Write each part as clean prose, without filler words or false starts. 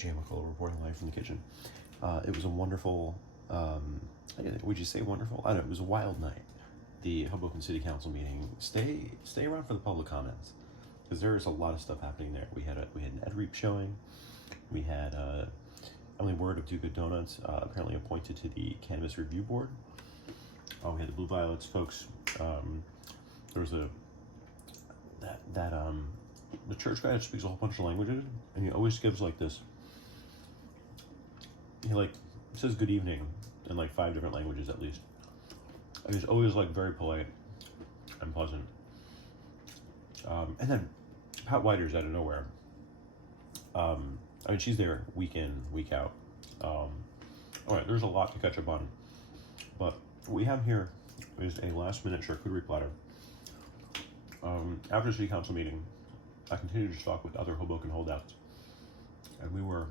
Jmikola reporting live from the kitchen. It was a wonderful, would you say wonderful? I don't know, it was a wild night. The Hoboken City Council meeting. Stay around for the public comments, because there's a lot of stuff happening there. We had an Ed Reap showing. We had Emily Word of Do Good Donuts, apparently appointed to the Cannabis Review Board. We had the Blue Violets folks. There was the church guy that speaks a whole bunch of languages, and he always gives like this. He like says good evening in like 5 different languages at least. And he's always like very polite and pleasant. And then Pat Whiter's out of nowhere. I mean, she's there week in, week out. All right, there's a lot to catch up on, but what we have here is a last-minute charcuterie platter. After the city council meeting, I continued to talk with other Hoboken holdouts, and we were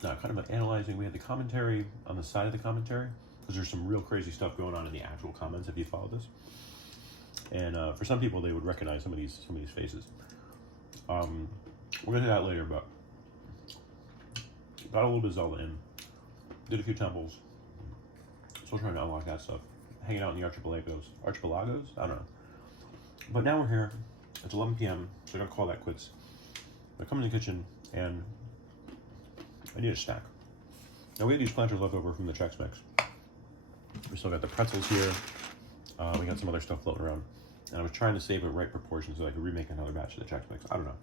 kind of analyzing. We had the commentary on the side of the commentary, because there's some real crazy stuff going on in the actual comments if you follow this. And for some people, they would recognize some of these faces. We're gonna do that later, but got a little bit of Zelda in, did a few temples, still trying to unlock that stuff. Hanging out in the archipelagos? I don't know. But now we're here. It's 11 p.m., so I gotta call that quits. I come in the kitchen and I need a snack. Now we had these planters left over from the Chex Mix. We still got the pretzels here. We got some other stuff floating around. And I was trying to save it right proportion so I could remake another batch of the Chex Mix. I don't know.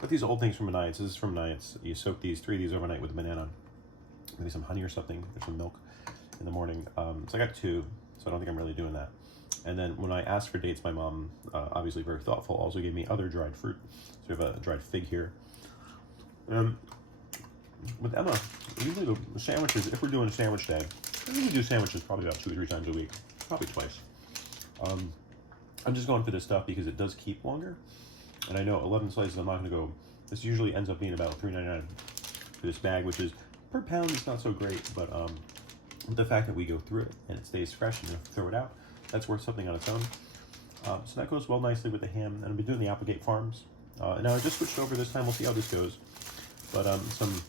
But these old things from Anayas. This is from Anayas. You soak 3 of these overnight with a banana. Maybe some honey or something, or some milk in the morning. So I got 2, so I don't think I'm really doing that. And then when I asked for dates, my mom, obviously very thoughtful, also gave me other dried fruit. So we have a dried fig here. With Emma, usually the sandwiches, if we're doing a sandwich day, I usually do sandwiches probably about 2 or 3 times a week, probably twice. I'm just going for this stuff because it does keep longer. And I know 11 slices, I'm not going to go, this usually ends up being about $3.99 for this bag, which is, per pound, it's not so great, but the fact that we go through it and it stays fresh and you throw it out, that's worth something on its own. So that goes well nicely with the ham, and I've been doing the Applegate Farms. Now I just switched over this time, we'll see how this goes. But some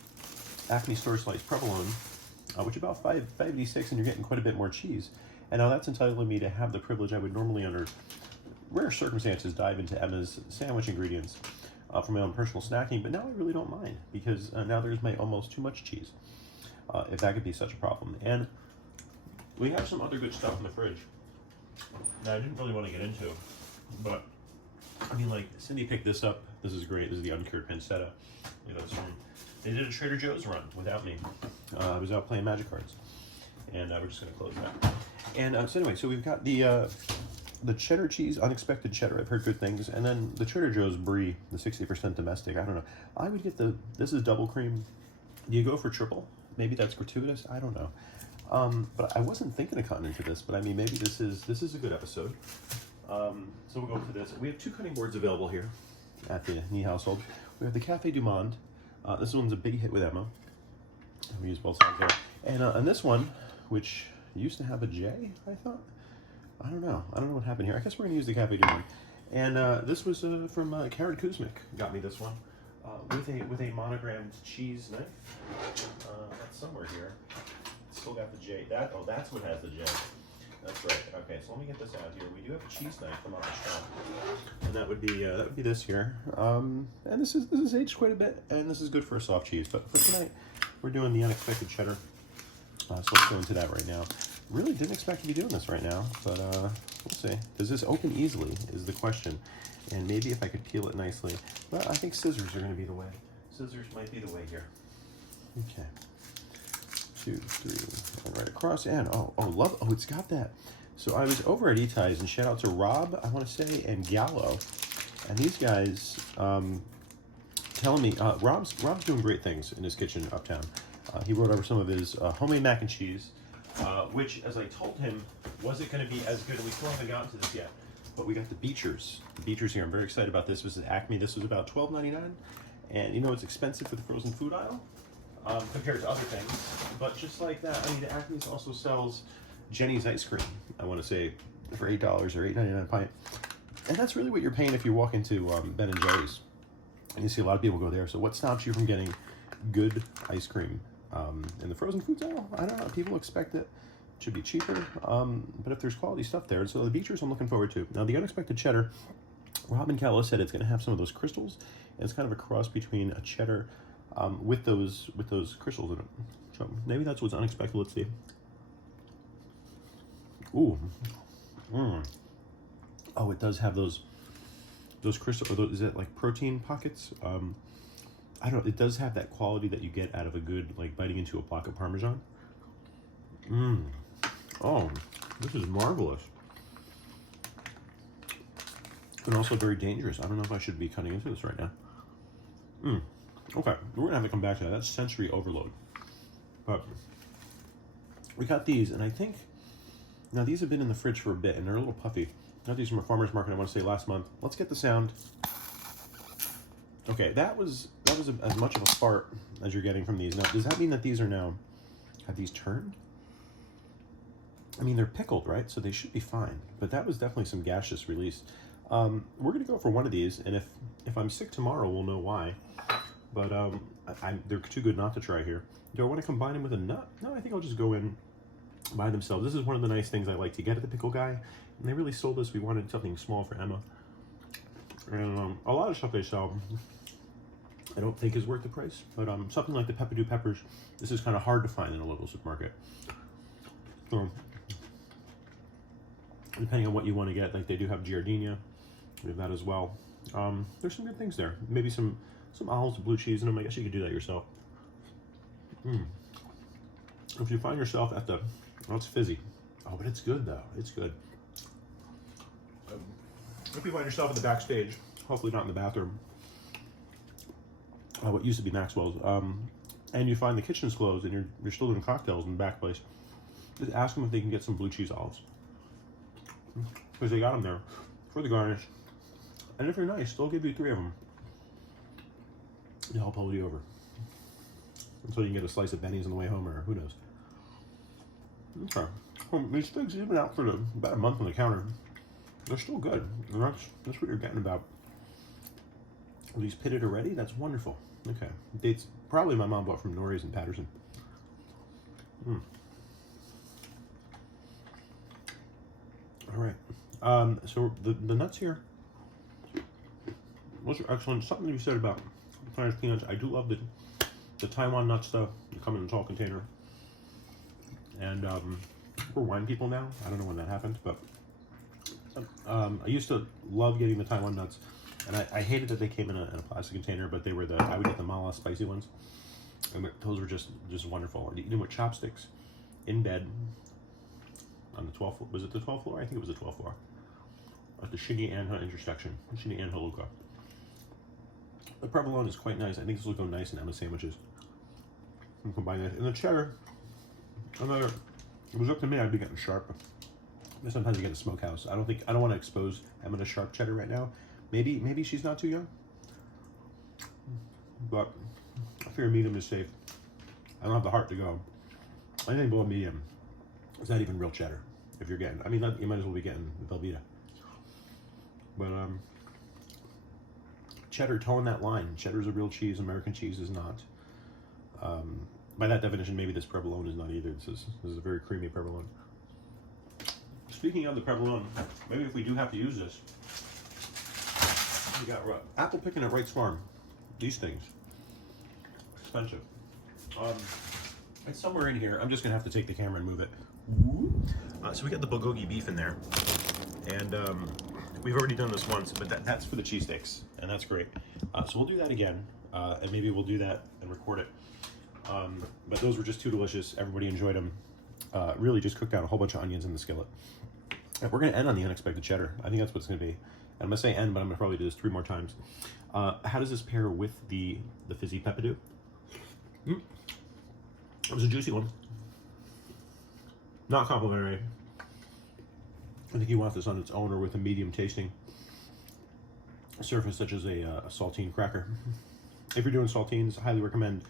Acme Store Sliced Provolone, which is about $5.86, and you're getting quite a bit more cheese. And now that's entitling me to have the privilege I would normally, under rare circumstances, dive into Emma's sandwich ingredients for my own personal snacking, but now I really don't mind, because now there's my almost too much cheese, if that could be such a problem. And we have some other good stuff in the fridge that I didn't really want to get into, but I mean, like, Cindy picked this up. This is great. This is the uncured pancetta. You know, they did a Trader Joe's run without me. I was out playing Magic cards, and we're just going to close that. And so anyway, so we've got the cheddar cheese, unexpected cheddar. I've heard good things. And then the Trader Joe's brie, the 60% domestic. I don't know. I would get this is double cream. Do you go for triple? Maybe that's gratuitous. I don't know. But I wasn't thinking of cutting into this, but I mean, maybe this is a good episode. So we'll go for this. We have 2 cutting boards available here at the Nee household. We have the Café du Monde. This one's a big hit with Emma. We use both sides there. And this one, which used to have a J, I thought. I don't know what happened here. I guess we're going to use the Café du Monde. And this was from Karen Kuzmic. Got me this one with a monogrammed cheese knife. That's somewhere here. Still got the J. That's what has the J. That's right. Okay, so let me get this out here. We do have a cheese knife from our shop, and that would be this here. And this is aged quite a bit, and this is good for a soft cheese. But for tonight, we're doing the unexpected cheddar. So let's go into that right now. Really didn't expect to be doing this right now, but we'll see. Does this open easily is the question, and maybe if I could peel it nicely. Well, I think scissors are going to be the way. Scissors might be the way here. Okay. 2, 3, and right across, and it's got that. So I was over at Itai's, and shout out to Rob, I want to say, and Gallo, and these guys telling me Rob's doing great things in his kitchen uptown. He brought over some of his homemade mac and cheese, which, as I told him, wasn't going to be as good, and we still haven't gotten to this yet. But we got the Beechers. The Beechers here. I'm very excited about this. This is Acme. This was about $12.99, and you know it's expensive for the frozen food aisle. Compared to other things, but just like that, I mean, Acme's also sells Jenny's ice cream, I want to say, for $8 or $8.99 a pint, and that's really what you're paying if you walk into Ben & Jerry's, and you see a lot of people go there. So what stops you from getting good ice cream. In the frozen foods aisle, I don't know. People expect it should be cheaper, but if there's quality stuff there, so the Beechers I'm looking forward to. Now the unexpected cheddar, Rob Mikola said it's going to have some of those crystals, and it's kind of a cross between a cheddar with those crystals in it. So maybe that's what's unexpected. Let's see. Ooh, oh, it does have those crystals. Or those, is it like protein pockets? I don't know. It does have that quality that you get out of a good, like, biting into a block of Parmesan. Oh, this is marvelous. And also very dangerous. I don't know if I should be cutting into this right now. Okay, we're gonna have to come back to that. That's sensory overload. But we got these, and I think, now these have been in the fridge for a bit, and they're a little puffy. Got these from a farmer's market, I want to say last month. Let's get the sound. Okay, that was as much of a fart as you're getting from these. Now, does that mean that these are now, have these turned? I mean, they're pickled, right? So they should be fine. But that was definitely some gaseous release. We're going to go for one of these, and if I'm sick tomorrow, we'll know why. But they're too good not to try here. Do I want to combine them with a nut? No, I think I'll just go in by themselves. This is one of the nice things I like to get at the pickle guy. And they really sold us. We wanted something small for Emma. And a lot of stuff they sell, I don't think is worth the price. But something like the Peppadew peppers, this is kind of hard to find in a local supermarket. So, depending on what you want to get, like they do have giardina. We have that as well. There's some good things there. Maybe some olives, blue cheese in them. I guess you could do that yourself. If you find yourself at the, oh, it's fizzy. Oh, but it's good though. It's good. If you find yourself at the backstage, hopefully not in the bathroom, what used to be Maxwell's, and you find the kitchen's closed and you're still doing cocktails in the back place, just ask them if they can get some blue cheese olives, because they got them there for the garnish. And if you're nice, they'll give you 3 of them. They'll pull you over until you can get a slice of Benny's on the way home, or who knows. Okay, well, these figs have been out for about a month on the counter. They're still good. That's what you're getting about. Are these pitted already? That's wonderful. Okay, dates probably my mom bought from Norrie's in Patterson. All right. So the nuts here, those are excellent. Something you said about Planters peanuts. I do love the Taiwan nut stuff. They come in a tall container. And we're wine people now. I don't know when that happened, but I used to love getting the Taiwan nuts, and I hated that they came in a plastic container. But they were I would get the mala spicy ones, and those were just wonderful. Eat them with chopsticks, in bed, on the 12th floor. Was it the 12th floor? I think it was the 12th floor. At the Shinny-Anha intersection, Shinny-Anha-Luka. The provolone is quite nice. I think this will go nice in Emma sandwiches. And combine that. And the cheddar, another, if it was up to me, I'd be getting sharp. Sometimes you get a smokehouse. I don't want to expose Emma to sharp cheddar right now. Maybe she's not too young. But I figure medium is safe. I don't have the heart to go. Anything below medium, it's not even real cheddar. If you're getting, I mean, you might as well be getting Velveeta. But cheddar towing that line. Cheddar's a real cheese. American cheese is not. By that definition, maybe this provolone is not either. This is a very creamy provolone. Speaking of the provolone, maybe if we do have to use this, we got apple picking at Wright's Farm. These things, expensive. It's somewhere in here. I'm just gonna have to take the camera and move it. So we got the bulgogi beef in there, and we've already done this once, but that's for the cheesesteaks, and that's great. So we'll do that again, and maybe we'll do that and record it. But those were just too delicious. Everybody enjoyed them. Really just cooked out a whole bunch of onions in the skillet. And we're going to end on the unexpected cheddar. I think that's what it's going to be. And I'm going to say end, but I'm going to probably do this 3 more times. How does this pair with the fizzy Peppadew? It was a juicy one. Not complimentary. I think you want this on its own or with a medium tasting surface, such as a saltine cracker. If you're doing saltines, I highly recommend.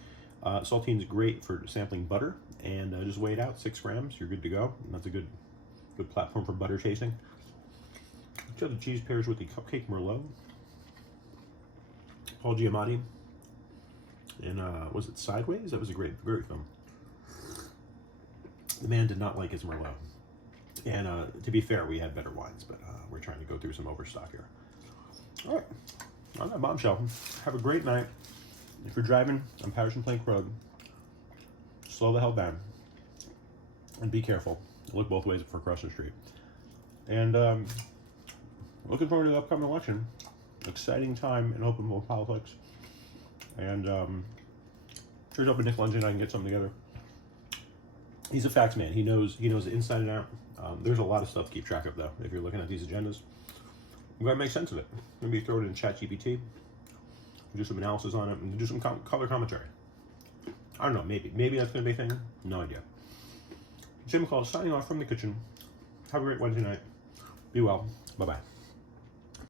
Saltine's great for sampling butter, and just weigh it out, 6 grams, you're good to go. And that's a good platform for butter tasting. Cheddar cheese pairs with the cupcake Merlot. Paul Giamatti in, was it Sideways? That was a great film. The man did not like his Merlot. And to be fair, we had better wines, but we're trying to go through some overstock here. All right, on that bombshell, have a great night. If you're driving on Patterson Plank Road, slow the hell down and be careful. Look both ways before crossing the street. And looking forward to the upcoming election. Exciting time in open world politics. And sure hoping Nick Lunge and I can get something together. He's a facts man. He knows the inside and out. There's a lot of stuff to keep track of, though, if you're looking at these agendas. You gotta make sense of it. Maybe throw it in ChatGPT, do some analysis on it, and do some color commentary. I don't know, maybe that's gonna be a thing. No idea. Jmikola signing off from the kitchen. Have a great Wednesday night. Be well. Bye-bye.